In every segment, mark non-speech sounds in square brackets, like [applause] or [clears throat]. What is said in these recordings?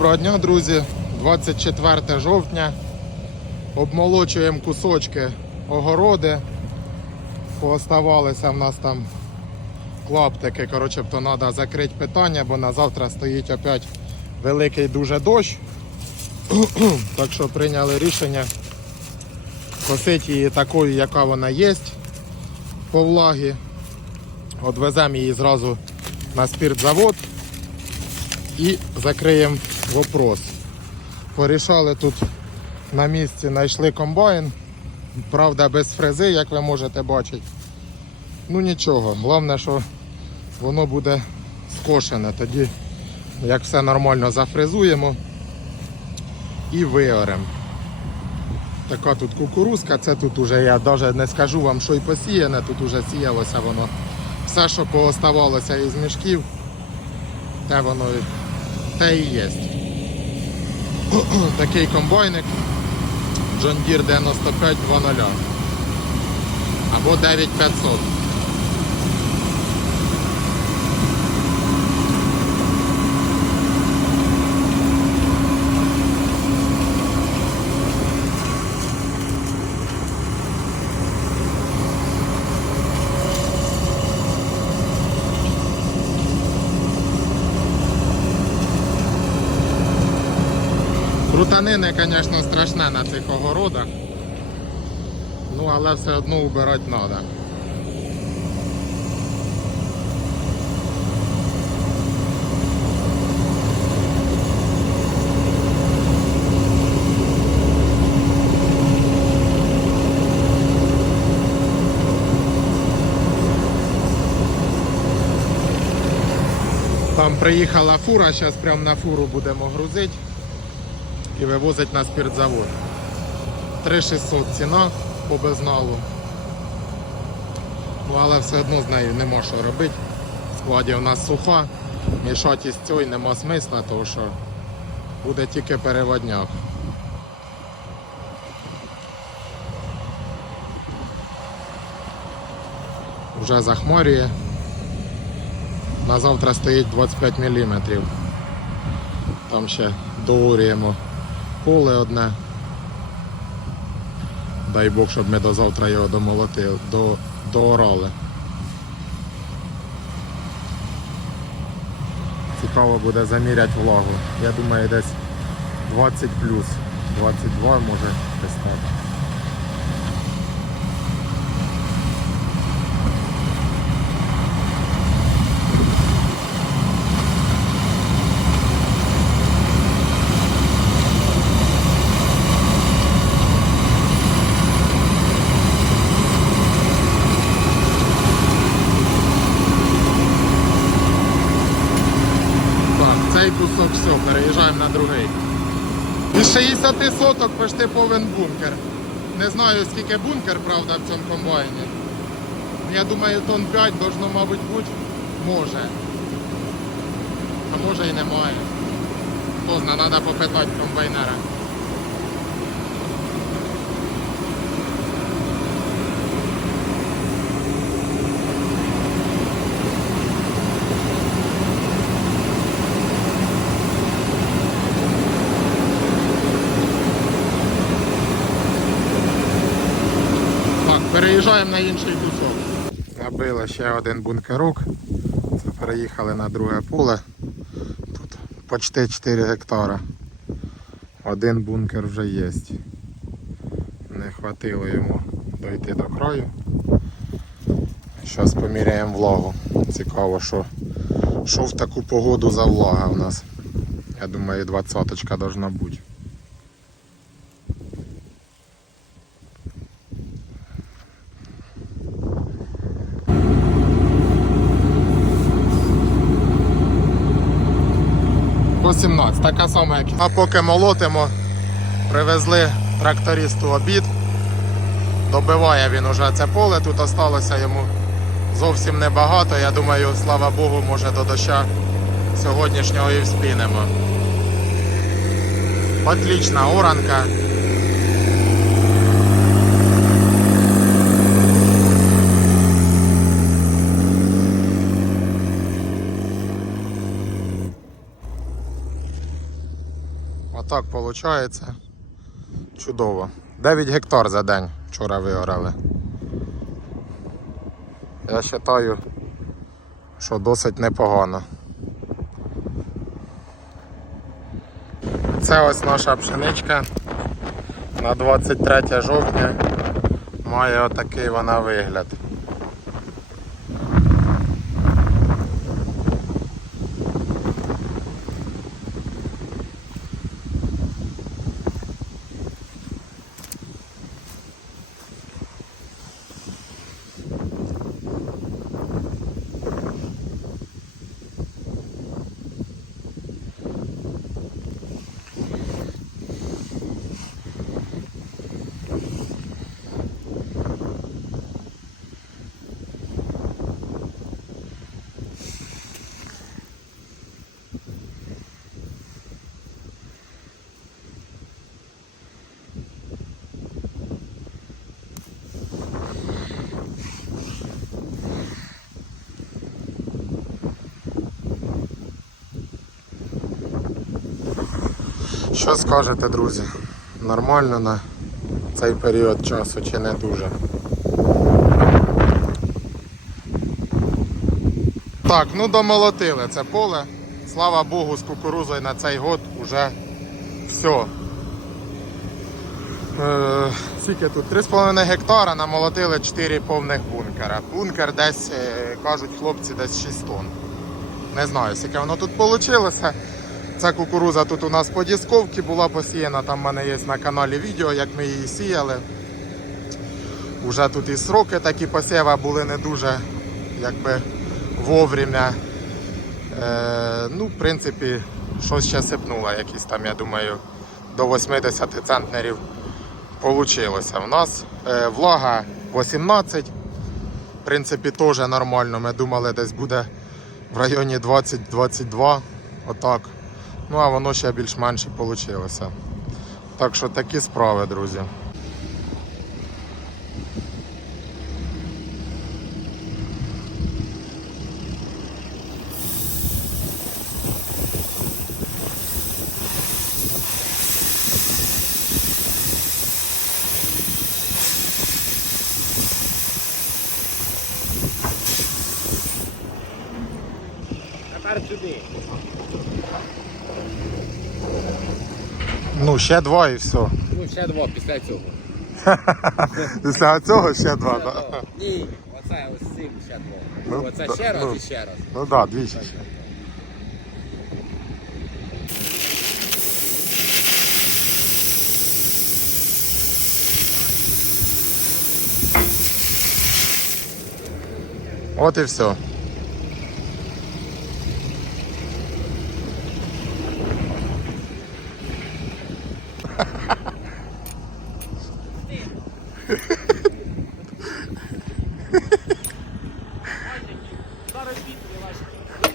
Доброго дня, друзі. 24 жовтня. Обмолочуємо кусочки огороди. Пооставалися в нас там клаптики. Коротше, то треба закрити питання, бо на завтра стоїть опять великий дуже дощ. [clears throat] так що прийняли рішення косити її такою, яка вона є по влагі. Одвеземо її зразу на спиртзавод і закриємо вопрос. Порішали тут на місці, знайшли комбайн. Правда, без фрези, як ви можете бачити. Ну нічого, головне, що воно буде скошене. Тоді, як все нормально зафрезуємо і виоремо. Така тут кукурузка, це тут уже я навіть не скажу вам, що й посіяне, тут уже сіялося воно. Все, що пооставалося із мішків, те воно те і є. [clears throat] Такий комбайник John Deere 9520 або 9500. Крутанини, звісно, страшне на цих огородах. Ну, але все одно убирати треба. Там приїхала фура, зараз прямо на фуру будемо грузити і вивозить на спиртзавод. 3600 ціна по безналу. Ну, але все одно з нею нема що робити. В складі у нас суха, мішати із цією нема смисла, тому що буде тільки переводняк. Вже захмарює. На завтра стоїть 25 мм. Там ще доорюємо поле одне. Дай Бог, щоб ми до завтра його домолотили, до, доорали. Цікаво буде заміряти влагу. Я думаю, десь 20 плюс. 22 може десь так. Так, цей кусок все, переїжджаємо на другий. Із 60 соток почти повен бункер. Не знаю скільки бункер, правда, в цьому комбайні. Я думаю, тонн 5 должно, мабуть, бути. Може. А може і немає. Позна, треба попитати комбайнера. Так, переїжджаємо на інший кусок. Набили ще один бункерок. Це переїхали на друге поле. Тут почти 4 гектара. Один бункер вже є. Не хватило йому дойти до краю. Зараз поміряємо влагу. Цікаво, що, що в таку погоду за влага у нас. Я думаю, двадцяточка должна бути. По 17, така сама як. А поки молотимо, привезли трактористу обід. Добиває він уже це поле, тут осталося йому зовсім небагато. Я думаю, слава Богу, може до доща сьогоднішнього і вспінемо. Отлічна оранка. Отак виходить. Чудово. 9 гектар за день вчора вигорали. Я вважаю, що досить непогано. Це ось наша пшеничка на 23 жовтня. Має отакий вона вигляд. Що скажете, друзі? Нормально на цей період часу чи не дуже? Так, ну домолотили це поле. Слава Богу, з кукурузою на цей год уже все. Е, скільки тут? 3,5 гектара намолотили 4 повних бункера. Бункер десь, е, кажуть хлопці, десь 6 тонн. Не знаю, скільки воно тут вийшло. Ця кукуруза тут у нас по дісковці була посіяна, там в мене є на каналі відео, як ми її сіяли. Уже тут і сроки такі посіва були не дуже якби вовремя. Е, ну, в принципі, щось ще сипнуло, якісь там, я думаю, до 80 центнерів получилося. У нас е, влага 18. В принципі, теж нормально. Ми думали, десь буде в районі 20-22. Отак. Ну, а воно ще більш-менше вийшло. Так що такі справи, друзі. Тепер сюди. Ну, ще два і все. Ну, ще два після цього. [laughs] Після цього ще два, два. Ні, оце ось цим ще два. Ну, оце ще раз ну. і ще раз. Ну так, да, двічі. ще. От і все.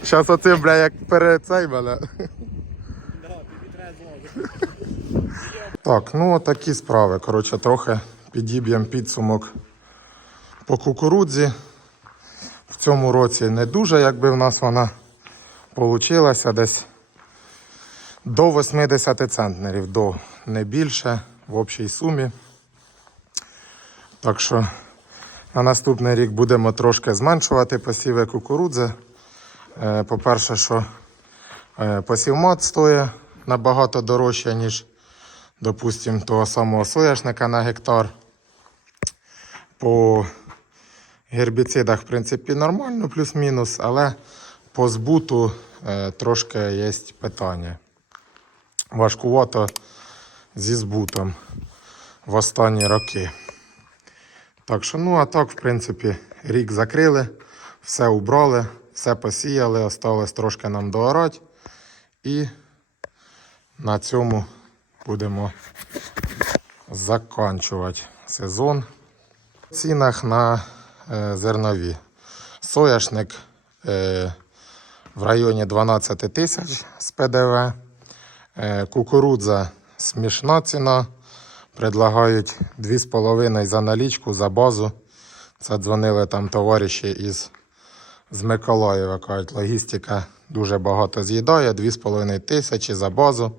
Зараз оцим, бля, як перед цей мене. Так, ну такі справи. Коротше, трохи підіб'ємо підсумок по кукурудзі. В цьому році не дуже, якби в нас вона получилася десь до 80 центнерів, до не більше в общій сумі. Так що на наступний рік будемо трошки зменшувати посіви кукурудзи. Е, По-перше, що е, посівмат стоїть набагато дорожче, ніж, допустимо, того самого соняшника на гектар. По гербіцидах, в принципі, нормально, плюс-мінус, але по збуту е, трошки є питання. Важкувато зі збутом в останні роки. Так що, ну, а так, в принципі, рік закрили, все убрали, все посіяли, осталось трошки нам доорати. І на цьому будемо заканчувати сезон. В цінах на е, зернові. Сояшник е, в районі 12 тисяч з ПДВ. Е, кукурудза смішна ціна. Предлагають 2,5 за налічку за базу. Це дзвонили там товариші із з Миколаєва. Кажуть, логістика дуже багато з'їдає, 2,5 тисячі за базу.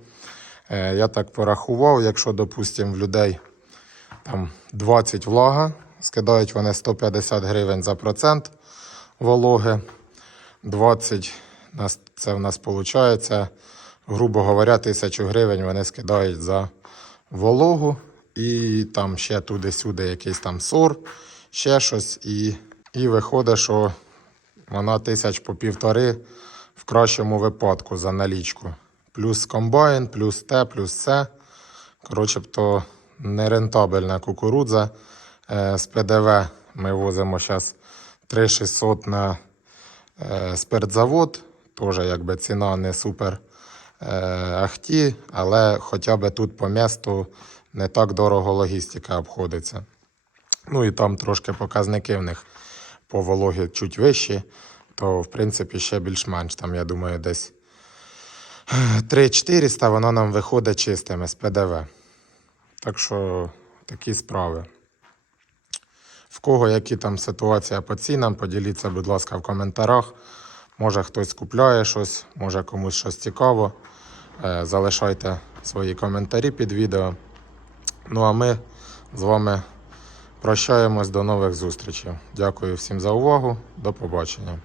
Е, Я так порахував, якщо, допустимо, в людей там 20 влага, скидають вони 150 гривень за процент вологи. 20 це в нас виходить, грубо говоря, 1000 гривень вони скидають за вологу. І там ще туди-сюди якийсь там сор, ще щось. І, і виходить, що вона тисяч по півтори в кращому випадку за налічку. Плюс комбайн, плюс те, плюс це. Коротше, то нерентабельна кукурудза. Е, З ПДВ ми возимо зараз 3600 на е, спиртзавод. Теж якби ціна не супер е, ахті, але хоча б тут по місту не так дорого логістика обходиться. Ну і там трошки показники в них по вологі чуть вищі, то в принципі ще більш-менш. Там, я думаю, десь 3400 воно нам виходить чистими з ПДВ. Так що такі справи. В кого які там ситуація по цінам, поділіться, будь ласка, в коментарях. Може хтось купляє щось, може комусь щось цікаво. Е, Залишайте свої коментарі під відео. Ну а ми з вами прощаємось до нових зустрічей. Дякую всім за увагу. До побачення.